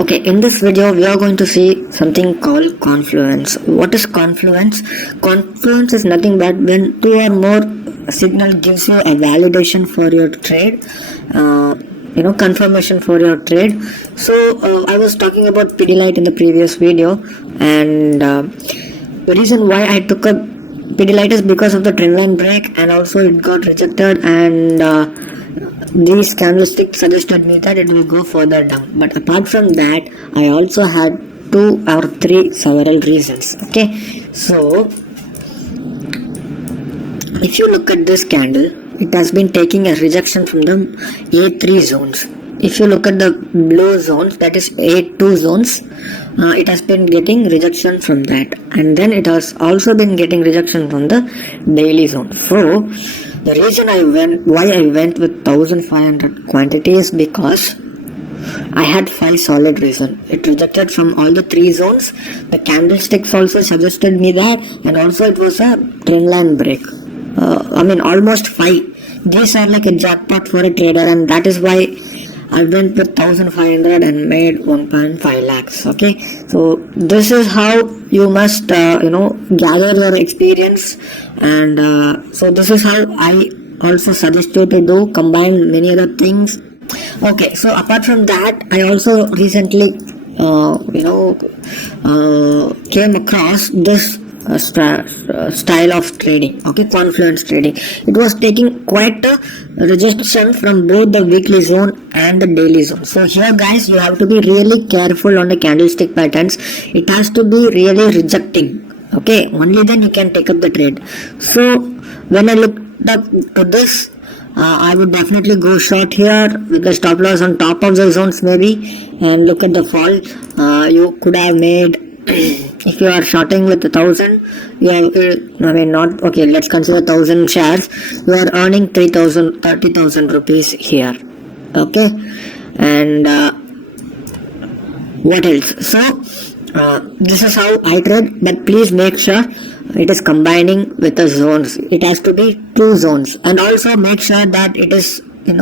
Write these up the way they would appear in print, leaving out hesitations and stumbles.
Okay, in this video we are going to see something called confluence. What is confluence? Confluence is nothing but when two or more signal gives you a validation for your trade, confirmation for your trade. So I was talking about Pidilite in the previous video, and the reason why I took a Pidilite is because of the trendline break, and also it got rejected, and these candlesticks suggested me that it will go further down. But apart from that, I also had two or three several reasons. Okay, so if you look at this candle, it has been taking a rejection from the A3 zones. If you look at the blue zones, that is A2 zones, it has been getting rejection from that, and then it has also been getting rejection from the daily zone. So the reason why I went with 1500 quantity is because I had 5 solid reasons. It rejected from all the 3 zones. The candlesticks also suggested me that, and also it was a trendline break. Almost 5. These are like a jackpot for a trader, and that is why I went with 1500 and made 1.5 lakhs. Okay, so this is how you must gather your experience, and so this is how I also suggest you to do, combine many other things. Okay, so apart from that, I also recently came across this style of trading. Okay, confluence trading. It was taking quite a rejection from both the weekly zone and the daily zone. So here guys, you have to be really careful on the candlestick patterns. It has to be really rejecting. Okay, only then you can take up the trade. So when I looked up to this, I would definitely go short here with the stop loss on top of the zones maybe, and look at the fall. You could have made, if you are shorting with 1,000, you are, let's consider 1,000 shares, you are earning 30,000 rupees here. Okay, and what else? So this is how I trade, but please make sure it is combining with the zones. It has to be 2 zones, and also make sure that it is, and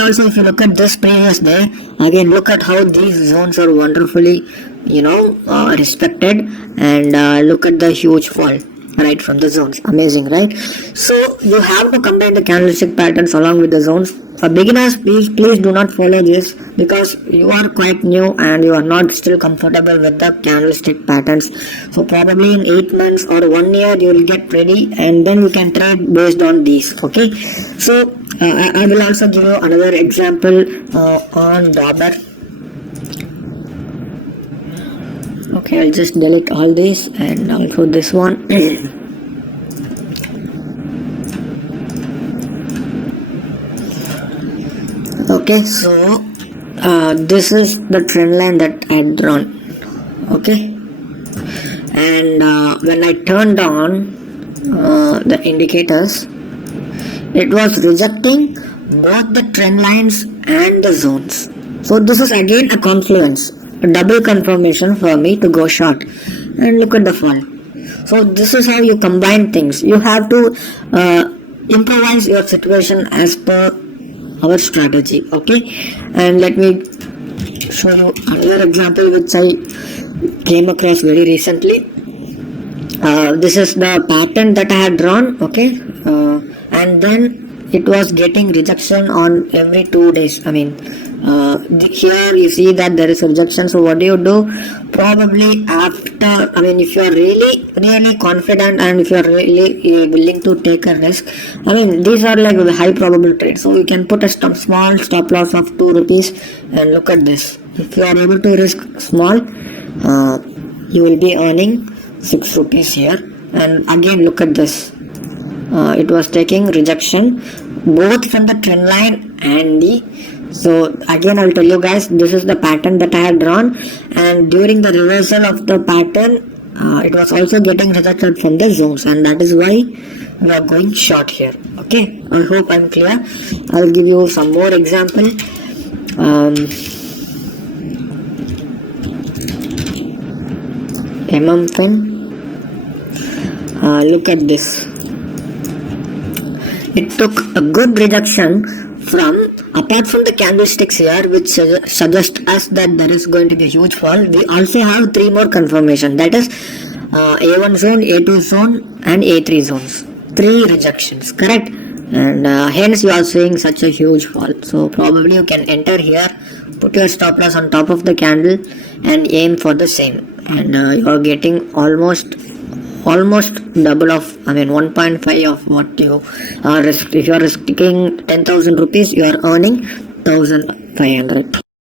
also if you look at this previous day, again look at how these zones are wonderfully respected, and look at the huge fall right from the zones. Amazing, right? So you have to combine the candlestick patterns along with the zones. For beginners, please do not follow this, because you are quite new and you are not still comfortable with the candlestick patterns. So probably in 8 months or 1 year you will get ready, and then you can trade based on these. Okay, so I will also give you another example on Dauber. Okay, I'll just delete all these and also this one. Okay, so this is the trend line that I had drawn. Okay, and when I turned on the indicators, it was rejecting both the trend lines and the zones. So this is again a confluence, a double confirmation for me to go short. And look at the fall. So this is how you combine things. You have to improvise your situation as per our strategy. Okay, and let me show you another example which I came across very recently. This is the pattern that I had drawn. Okay, and then it was getting rejection on every 2 days. Here you see that there is a rejection. So what do? Probably after, if you are really confident, and if you are really willing to take a risk, these are like high probable trades. So you can put a small stop loss of 2 rupees, and look at this. If you are able to risk small, you will be earning 6 rupees here. And again look at this. It was taking rejection both from the trend line and the. So again I'll tell you guys, this is the pattern that I had drawn, and during the reversal of the pattern, it was also getting rejected from the zones, and that is why we are going short here. Okay, I hope I'm clear. I'll give you some more example. Look at this. It took a good rejection from apart from the candlesticks here, which suggest us that there is going to be a huge fall, we also have three more confirmation. That is A1 zone, A2 zone, and A3 zones. Three rejections, correct? And hence you are seeing such a huge fall. So probably you can enter here, put your stop loss on top of the candle, and aim for the same. And you are getting almost double of 1.5 of what you are if you are risking 10,000 rupees, you are earning 1,500.